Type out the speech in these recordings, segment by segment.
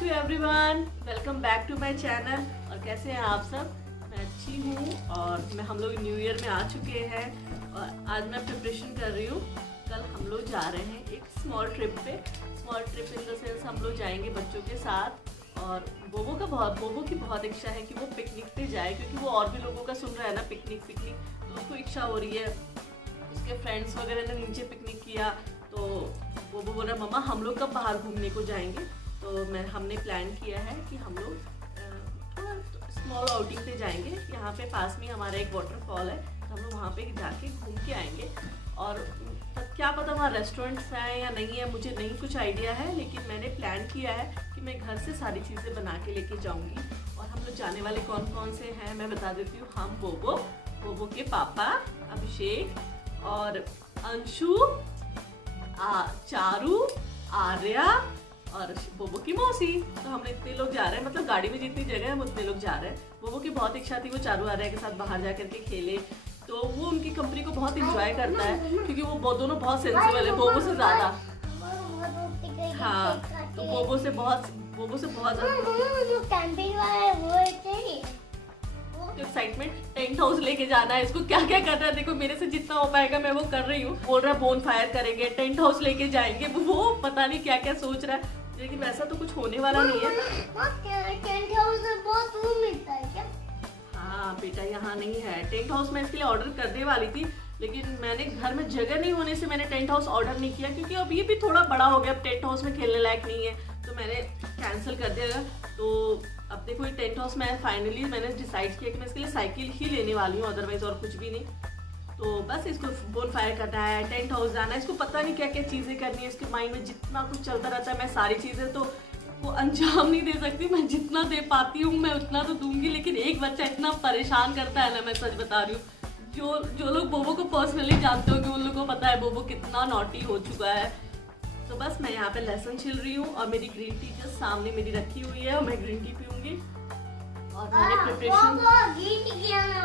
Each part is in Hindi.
To everyone, welcome back to my channel. और कैसे हैं आप सब? मैं अच्छी हूँ और हम लोग न्यू ईयर में आ चुके हैं और आज मैं प्रिपरेशन कर रही हूँ। कल हम लोग जा रहे हैं एक small trip in the sense हम लोग जाएंगे बच्चों के साथ। और बोबो की बहुत इच्छा है कि वो पिकनिक पे जाए, क्योंकि वो और भी लोगों का सुन रहा है ना पिकनिक, तो उसको इच्छा हो रही है। उसके फ्रेंड्स वगैरह ने नीचे पिकनिक किया तो वो बोल रहा मम्मा हम लोग कब बाहर घूमने को जाएंगे। तो हमने प्लान किया है कि हम लोग थोड़ा स्मॉल आउटिंग पे जाएंगे। यहाँ पे पास में हमारा एक वाटरफॉल है, तो हम लोग वहाँ पे जाके घूम के आएंगे। और क्या पता वहाँ रेस्टोरेंट्स हैं या नहीं है, मुझे नहीं कुछ आइडिया है, लेकिन मैंने प्लान किया है कि मैं घर से सारी चीज़ें बना के लेके जाऊँगी। और हम लोग जाने वाले कौन कौन से हैं मैं बता देती हूँ। हम बोबो के पापा अभिषेक और अंशु, चारू, आर्या और बोबो की मौसी। तो हम इतने लोग जा रहे हैं, मतलब गाड़ी में जितनी जगह है हम उतने लोग जा रहे हैं। बोबो की बहुत इच्छा थी वो चारू आर्या के साथ बाहर जा करके खेले, तो वो उनकी कंपनी को बहुत इंजॉय करता है, क्योंकि वो दोनों बहुत सेंसिबल है बोबो से ज़्यादा। हाँ, तो बोबो से बहुत एक्साइटमेंट। टेंट हाउस लेके जाना है, इसको क्या क्या करना है देखो, मेरे से जितना हो पाएगा मैं वो कर रही हूँ। बोल रहा है बोन फायर करेंगे, टेंट हाउस लेके जाएंगे, वो पता नहीं क्या क्या सोच रहा है, लेकिन वैसा तो कुछ होने वाला नहीं है। टेंट हाउस में बहुत रूम मिलता है क्या? हाँ बेटा, यहाँ नहीं है टेंट हाउस। मैं इसके लिए ऑर्डर करने वाली थी, लेकिन मैंने घर में जगह नहीं होने से मैंने टेंट हाउस ऑर्डर नहीं किया, क्योंकि अब ये भी थोड़ा बड़ा हो गया, अब टेंट हाउस में खेलने लायक नहीं है, तो मैंने कैंसिल कर दिया। तो अब देखो ये टेंट हाउस में फाइनली मैंने डिसाइड किया कि मैं इसके लिए साइकिल ही लेने वाली हूँ, अदरवाइज और कुछ भी नहीं। तो बस इसको बोन फायर करना है, टेंट हाउस जाना है, इसको पता नहीं क्या क्या चीज़ें करनी है। इसके माइंड में जितना कुछ चलता रहता है, मैं सारी चीज़ें तो वो अंजाम नहीं दे सकती। मैं जितना दे पाती हूँ मैं उतना तो दूंगी, लेकिन एक बच्चा इतना परेशान करता है ना, मैं सच बता रही हूँ। जो लोग बोबो को पर्सनली जानते हो कि उन लोगों को पता है बोबो कितना नॉटी हो चुका है। तो बस मैं यहाँ पे लहसुन छिल रही हूँ और मेरी ग्रीन टी जस्ट सामने मेरी रखी हुई है और मैं ग्रीन टी पीऊंगी। और मैंने प्रिपरेशन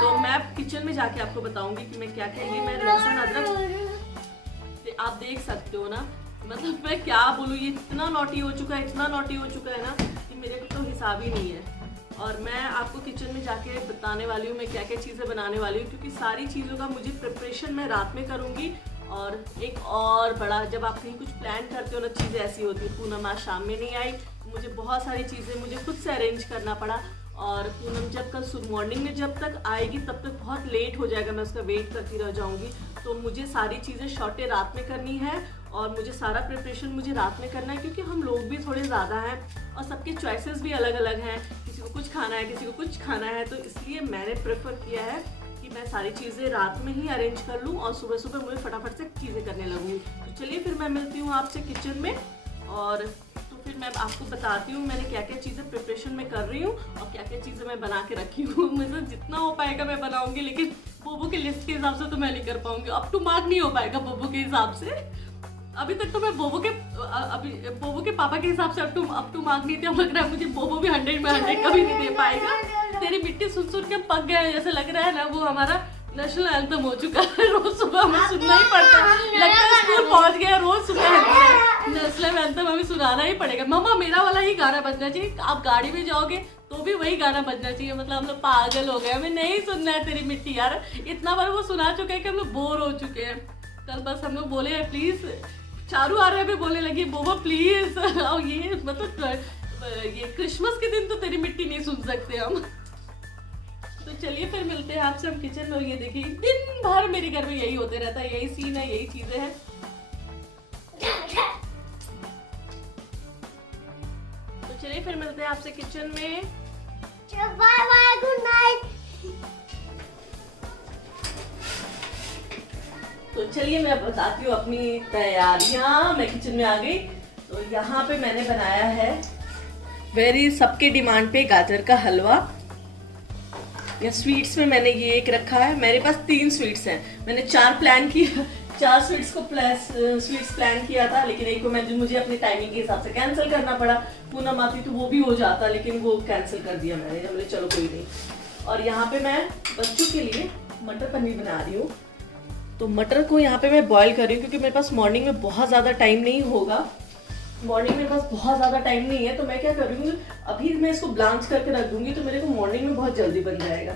तो मैं किचन में जाके आपको बताऊंगी कि मैं क्या क्या, मैं लहसुन अदरक आप देख सकते हो ना, मतलब मैं क्या बोलूँ, ये इतना नॉटी हो चुका है ना कि मेरे को तो हिसाब ही नहीं है। और मैं आपको किचन में जाके बताने वाली हूँ मैं क्या क्या चीज़ें बनाने वाली हूँ, क्योंकि सारी चीज़ों का मुझे प्रिपरेशन मैं रात में करूँगी। और एक और बड़ा, जब आप कहीं कुछ प्लान करते हो ना, चीज़ें ऐसी होती है। पूनम आज शाम में नहीं आई, मुझे बहुत सारी चीज़ें मुझे खुद से अरेंज करना पड़ा। और पूनम जब कल मॉर्निंग में जब तक आएगी तब तक बहुत लेट हो जाएगा, मैं उसका वेट करती रह जाऊँगी। तो मुझे सारी चीज़ें शॉर्टे रात में करनी है और मुझे सारा प्रिपरेशन मुझे रात में करना है, क्योंकि हम लोग भी थोड़े ज़्यादा हैं और सबके चॉइसेस भी अलग अलग हैं। किसी को कुछ खाना है, किसी को कुछ खाना है, तो इसलिए मैंने प्रेफर किया है कि मैं सारी चीज़ें रात में ही अरेंज कर लूँ और सुबह सुबह मुझे फटाफट से चीज़ें करने लगूँगी। तो चलिए फिर मैं मिलती हूँ आपसे किचन में, और तो फिर मैं आपको बताती हूँ मैंने क्या क्या चीज़ें प्रिपरेशन में कर रही हूँ और क्या क्या चीज़ें मैं बना के रखी हूँ। मुझे जितना हो पाएगा मैं बनाऊँगी, लेकिन बोबो के लिस्ट के हिसाब से तो मैं नहीं कर पाऊँगी, अप टू मार्क नहीं हो पाएगा बोबो के हिसाब से। अभी तक तो मैं बोबो के पापा के हिसाब से अप टू मार्क नहीं थे। अब लग रहा है मुझे बोबो भी 100 में 100 कभी नहीं दे पाएगा। तेरी मिट्टी सुन के पक गया है, जैसे लग रहा है ना वो हमारा नेशनल एंथम हो चुका है। रोज सुबह हमें सुनना ही पड़ता है, लगता है स्कूल पहुंच गया, रोज सुबह नेशनल एंथम हमें सुनाना ही पड़ेगा। मम्मा मेरा वाला ही गाना बजना चाहिए, आप गाड़ी में जाओगे तो भी वही गाना बजना चाहिए। मतलब हम लोग पागल हो गए, हमें नहीं सुनना है तेरी मिट्टी यार। इतना बार वो सुना चुके हैं कि हम लोग बोर हो चुके हैं। कल बस हम लोग बोले प्लीज, चारू आ रहे भी बोलने लगी बोबो प्लीज, और ये मतलब ये क्रिसमस के दिन तो तेरी मिट्टी नहीं सुन सकते हम। तो चलिए फिर मिलते हैं आपसे हम किचन में। और ये देखिए दिन भर मेरे घर में यही होते रहता है, यही सीन है, यही चीजें हैं। तो चलिए फिर मिलते हैं आपसे किचन में। Bye bye, good night. तो चलिए मैं बताती हूँ अपनी तैयारियां। मैं किचन में आ गई, तो यहाँ पे मैंने बनाया है सबके डिमांड पे गाजर का हलवा। या स्वीट्स में मैंने ये एक रखा है, मेरे पास 3 स्वीट्स हैं। मैंने 4 स्वीट्स प्लान किया था, लेकिन एक को मुझे अपनी टाइमिंग के हिसाब से कैंसिल करना पड़ा। पूनम आती तो वो भी हो जाता, लेकिन वो कैंसिल कर दिया मैंने, चलो कोई नहीं। और यहाँ पे मैं बच्चों के लिए मटर पनीर बना रही हूँ। तो मटर को यहाँ पे मैं बॉईल कर रही हूँ, क्योंकि मेरे पास मॉर्निंग में बहुत ज़्यादा टाइम नहीं होगा। मॉर्निंग में बस बहुत ज़्यादा टाइम नहीं है, तो मैं क्या करूँगी, अभी मैं इसको ब्लांच करके रख दूँगी तो मेरे को मॉर्निंग में बहुत जल्दी बन जाएगा।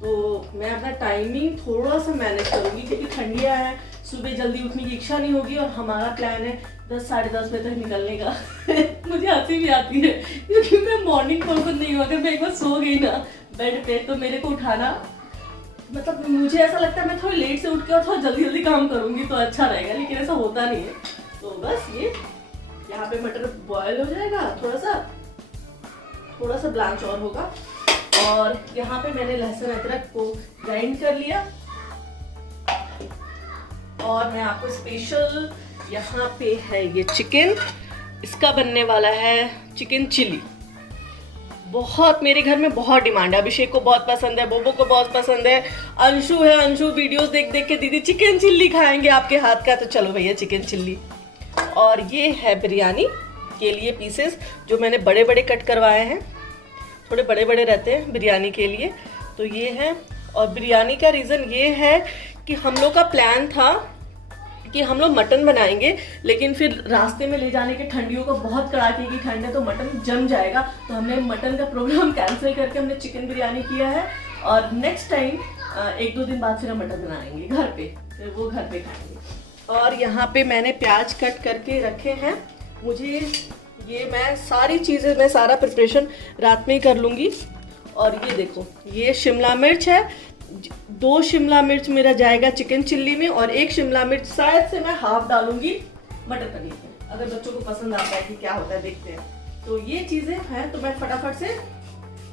तो मैं अपना टाइमिंग थोड़ा सा मैनेज करूँगी, क्योंकि ठंडियाँ हैं, सुबह जल्दी उठने की इच्छा नहीं होगी, और हमारा प्लान है 10 साढ़े 10 बजे तक निकलने का। मुझे हंसी भी आती है, क्योंकि मैं मॉर्निंग पर्सन नहीं हूँ। अगर मैं एक बार सो गई ना बेड पे, तो मेरे को उठाना, मतलब मुझे ऐसा लगता है मैं थोड़ी लेट से उठ के और थोड़ा जल्दी जल्दी काम करूँगी तो अच्छा रहेगा, लेकिन ऐसा होता नहीं है। तो बस ये यहाँ पे मटर बॉयल हो जाएगा, थोड़ा सा ब्लांच और होगा, और यहाँ पे मैंने लहसुन अदरक को ग्राइंड कर लिया। और मैं आपको स्पेशल, यहाँ पे है ये चिकन, इसका बनने वाला है चिकन चिली। बहुत मेरे घर में बहुत डिमांड है, अभिषेक को बहुत पसंद है, बोबो को बहुत पसंद है, अंशु है, अंशु वीडियोस देख देख के दीदी चिकन चिल्ली खाएंगे आपके हाथ का, तो चलो भैया चिकन चिल्ली। और ये है बिरयानी के लिए पीसेस, जो मैंने बड़े बड़े कट करवाए हैं, थोड़े बड़े बड़े रहते हैं बिरयानी के लिए, तो ये है। और बिरयानी का रीज़न ये है कि हम लोग का प्लान था कि हम लोग मटन बनाएंगे, लेकिन फिर रास्ते में ले जाने के ठंडियों को बहुत कड़ाके की ठंड है तो मटन जम जाएगा, तो हमने मटन का प्रोग्राम कैंसिल करके हमने चिकन बिरयानी किया है। और नेक्स्ट टाइम 1-2 दिन बाद फिर हम मटन बनाएंगे घर पे, फिर वो घर पे खाएंगे। और यहाँ पे मैंने प्याज कट करके रखे हैं। मुझे ये मैं सारी चीज़ें, मैं सारा प्रिपरेशन रात में ही कर लूँगी। और ये देखो, ये शिमला मिर्च है, 2 शिमला मिर्च मेरा जाएगा चिकन चिल्ली में, और 1 शिमला मिर्च शायद से मैं हाफ डालूंगी मटर पनीर में, अगर बच्चों को पसंद आता है कि क्या होता है, देखते हैं। तो ये चीज़ें हैं, तो मैं फटाफट से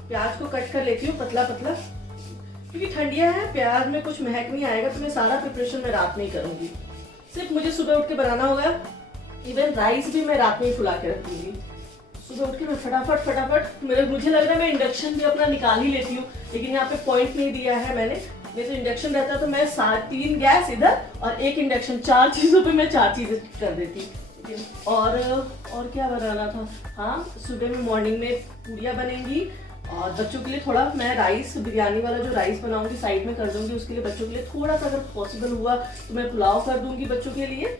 प्याज को कट कर लेती हूँ पतला पतला, क्योंकि ठंडियाँ हैं, प्याज में कुछ महक नहीं आएगा, तो मैं सारा प्रिपरेशन मैं रात में ही करूँगी। सिर्फ मुझे सुबह उठ के बनाना होगा। इवन राइस भी मैं रात में ही फुला के रखूँगी। सुबह उठ के मैं फटाफट मुझे लग रहा है मैं इंडक्शन भी अपना निकाल ही लेती हूँ, लेकिन यहाँ पे पॉइंट नहीं दिया है मैंने। नहीं तो इंडक्शन रहता तो मैं 3 गैस इधर और 1 इंडक्शन, 4 चीज़ों पे मैं 4 चीज़ें कर देती। और क्या बनाना था, हाँ सुबह में मॉर्निंग में पूड़ियाँ बनेंगी, और बच्चों के लिए थोड़ा मैं राइस, बिरयानी वाला जो राइस बनाऊंगी साइड में कर दूंगी, उसके लिए बच्चों के लिए थोड़ा सा अगर पॉसिबल हुआ तो मैं पुलाव कर दूंगी बच्चों के लिए।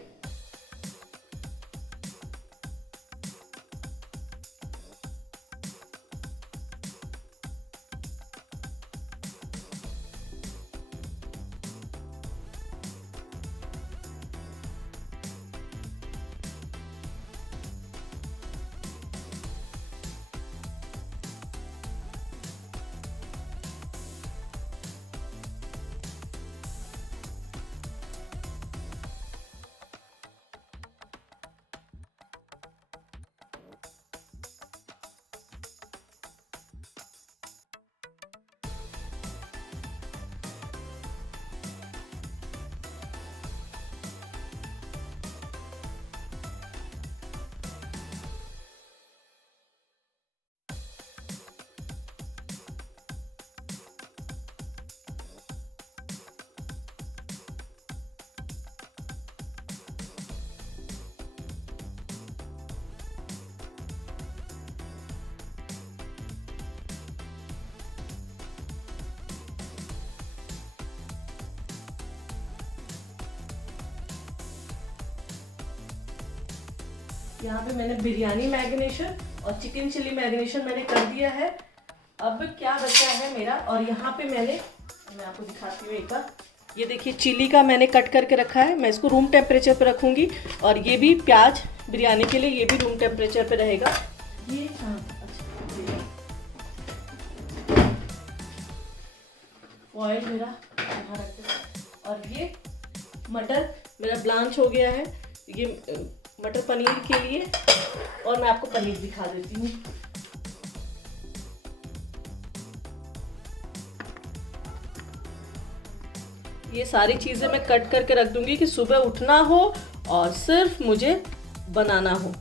यहाँ पे मैंने बिरयानी मैरिनेशन और चिकन चिली मैरिनेशन मैंने कर दिया है। अब क्या बचा है मेरा, और यहाँ पे मैं आपको दिखाती हूँ एक बार। ये देखिए चिली का मैंने कट करके रखा है, मैं इसको रूम टेम्परेचर पे रखूँगी, और ये भी प्याज बिरयानी के लिए ये भी रूम टेम्परेचर पे रहेगा। ये ऑयल मेरा यहाँ रखते, और ये मटर मेरा ब्लांच हो गया है, ये मटर पनीर के लिए, और मैं आपको पनीर दिखा देती हूँ। ये सारी चीज़ें मैं कट करके रख दूंगी कि सुबह उठना हो और सिर्फ मुझे बनाना हो,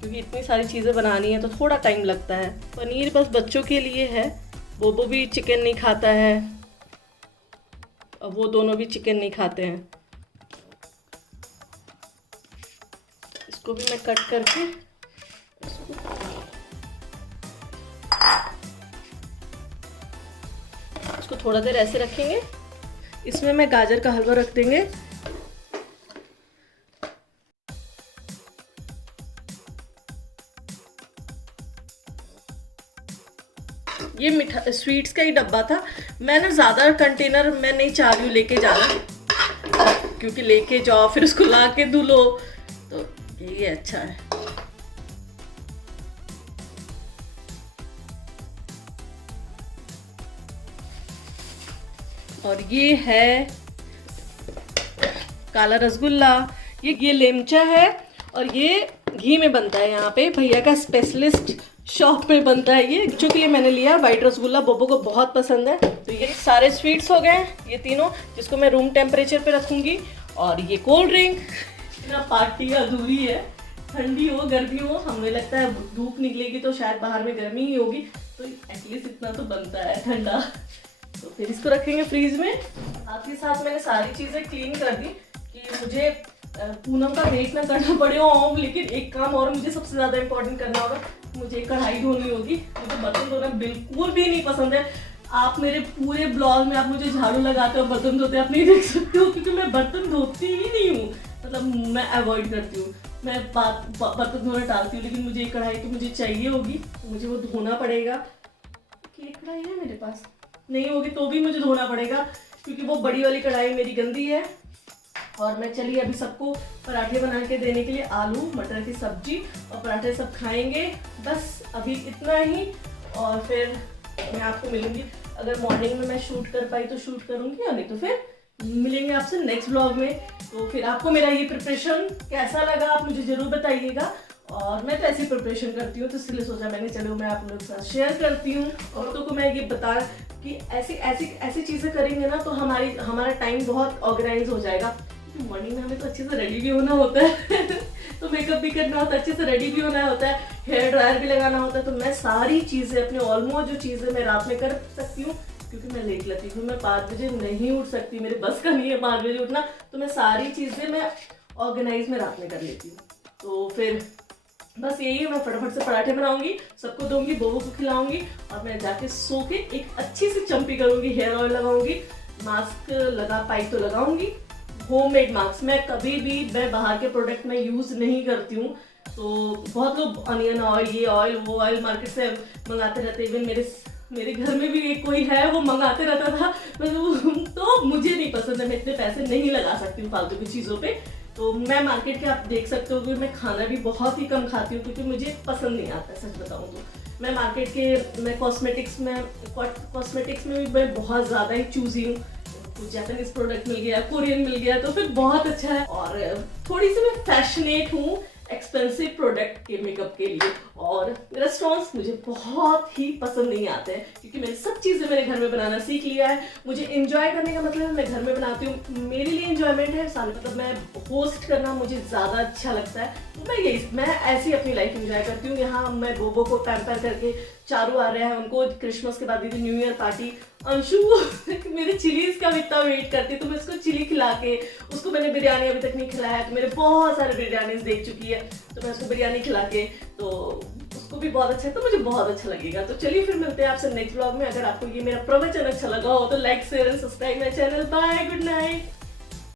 क्योंकि इतनी सारी चीज़ें बनानी है तो थोड़ा टाइम लगता है। पनीर बस बच्चों के लिए है, बोबो भी चिकन नहीं खाता है और वो दोनों भी चिकन नहीं खाते हैं। इसको भी मैं कट करके इसको थोड़ा देर ऐसे रखेंगे। इसमें मैं गाजर का हलवा रख देंगे। ये मिठा स्वीट्स का ही डब्बा था। मैं ना ज़्यादा कंटेनर मैं नहीं चाह रही हूँ लेके जाना, क्योंकि लेके जाओ फिर उसको ला के धुलो, तो ये अच्छा है। और ये है काला रसगुल्ला, ये लेमचा है और ये घी में बनता है। यहाँ पे भैया का स्पेशलिस्ट शॉप में बनता है ये, चूँकि ये मैंने लिया वाइट रसगुल्ला, बोबो को बहुत पसंद है। तो ये सारे स्वीट्स हो गए ये तीनों, जिसको मैं रूम टेम्परेचर पे रखूँगी। और ये कोल्ड ड्रिंक, ना पार्टी अधूरी है, ठंडी हो गर्मी हो, हमें लगता है धूप निकलेगी तो शायद बाहर में गर्मी ही होगी, तो एटलीस्ट इतना तो बनता है ठंडा। तो फिर इसको रखेंगे फ्रीज में। साथ ही साथ मैंने सारी चीज़ें क्लीन कर दी कि मुझे पूनम का वेट ना करना पड़े हो। लेकिन एक काम और मुझे सबसे ज़्यादा इम्पोर्टेंट करना होगा, मुझे कढ़ाई धोनी होगी। मुझे बर्तन धोना बिल्कुल भी नहीं पसंद है। आप मेरे पूरे ब्लॉग में आप मुझे झाड़ू लगाते हो बर्तन धोते आप नहीं देख सकते हो, क्योंकि मैं बर्तन धोती ही नहीं हूँ, मतलब मैं अवॉइड करती हूँ। मैं बर्तन धोना टालती हूँ, लेकिन मुझे एक कढ़ाई तो मुझे चाहिए होगी, मुझे वो धोना पड़ेगा। कि एक कढ़ाई है मेरे पास, नहीं होगी तो भी मुझे धोना पड़ेगा, क्योंकि वो बड़ी वाली कढ़ाई मेरी गंदी है। और मैं चलिए अभी सबको पराठे बना के देने के लिए, आलू मटर की सब्जी और पराठे सब खाएंगे। बस अभी इतना ही, और फिर मैं आपको मिलूंगी। अगर मॉर्निंग में मैं शूट कर पाई तो शूट करूंगी, और नहीं तो फिर मिलेंगे आपसे नेक्स्ट ब्लॉग में। तो फिर आपको मेरा ये प्रिपरेशन कैसा लगा आप मुझे ज़रूर बताइएगा। और मैं तो ऐसी प्रिपरेशन करती हूँ, तो इसलिए सोचा मैंने चलो मैं आप लोगों के साथ शेयर करती हूँ। औरतों को मैं ये बता कि ऐसी चीज़ें करेंगे ना तो हमारा टाइम बहुत ऑर्गेनाइज हो जाएगा। मॉर्निंग में हमें तो अच्छे से रेडी भी होना होता है तो मेकअप भी करना होता है, अच्छे से रेडी भी होना होता है, हेयर ड्रायर भी लगाना होता है। तो मैं सारी चीज़ें अपने ऑलमोस्ट जो चीज़ें मैं रात में कर सकती हूँ, क्योंकि मैं लेट लेती हूँ, मैं 5 बजे नहीं उठ सकती, मेरे बस का नहीं है 5 बजे उठना। तो मैं सारी चीज़ें मैं ऑर्गेनाइज में रात में कर लेती हूँ। तो फिर बस यही है, मैं फटाफट से पराठे बनाऊंगी, सबको दूंगी, बोबो को खिलाऊंगी, और मैं जाके सो के एक अच्छी सी चंपी करूंगी, हेयर ऑयल लगाऊंगी, मास्क लगा पाई तो लगाऊंगी, होममेड मास्क। मैं कभी भी मैं बाहर के प्रोडक्ट में यूज़ नहीं करती हूँ। तो बहुत लोग अनियन ऑयल, ये ऑयल, वो ऑयल मार्केट से मंगाते रहते। इवन मेरे घर में भी एक कोई है, वो मंगाते रहता था, तो मुझे नहीं पसंद है, मैं इतने पैसे नहीं लगा सकती हूँ फालतू की चीज़ों पे। तो मैं मार्केट के, आप देख सकते हो कि मैं खाना भी बहुत ही कम खाती हूँ, क्योंकि मुझे पसंद नहीं आता है, सच बताऊँ तो। मैं मार्केट के, मैं कॉस्मेटिक्स में भी मैं बहुत ज़्यादा ही चूज़ी हूँ। कुछ जापानीज प्रोडक्ट मिल गया, कोरियन मिल गया तो फिर बहुत अच्छा है। और थोड़ी सी मैं फैशनेट हूँ एक्सपेंसिव प्रोडक्ट के मेकअप के लिए। और रेस्टोरेंट्स मुझे बहुत ही पसंद नहीं आते हैं, क्योंकि मैंने सब चीज़ें मेरे घर में बनाना सीख लिया है। मुझे एंजॉय करने का मतलब है मैं घर में बनाती हूँ, मेरे लिए एंजॉयमेंट है साल, मतलब मैं होस्ट करना मुझे ज़्यादा अच्छा लगता है। तो मैं ऐसी अपनी लाइफ एंजॉय करती हूँ। यहाँ मैं बोबो को पैम्पर करके, चारू आ रहा है, उनको क्रिसमस के बाद दीदी न्यू ईयर पार्टी, अंशु मेरे चिलीज का इतना वेट करती है, तो मैं उसको चिली खिला के, उसको मैंने बिरयानी अभी तक नहीं खिलाया, तो मेरे बहुत सारे बिरयानी देख चुकी है, तो मैं उसको बिरयानी खिला के, तो उसको भी बहुत अच्छा है, तो मुझे बहुत अच्छा लगेगा। तो चलिए फिर मिलते हैं आपसे नेक्स्ट ब्लॉग में। अगर आपको ये मेरा प्रवचन अच्छा लगा हो तो like share and subscribe my channel. Bye, good night.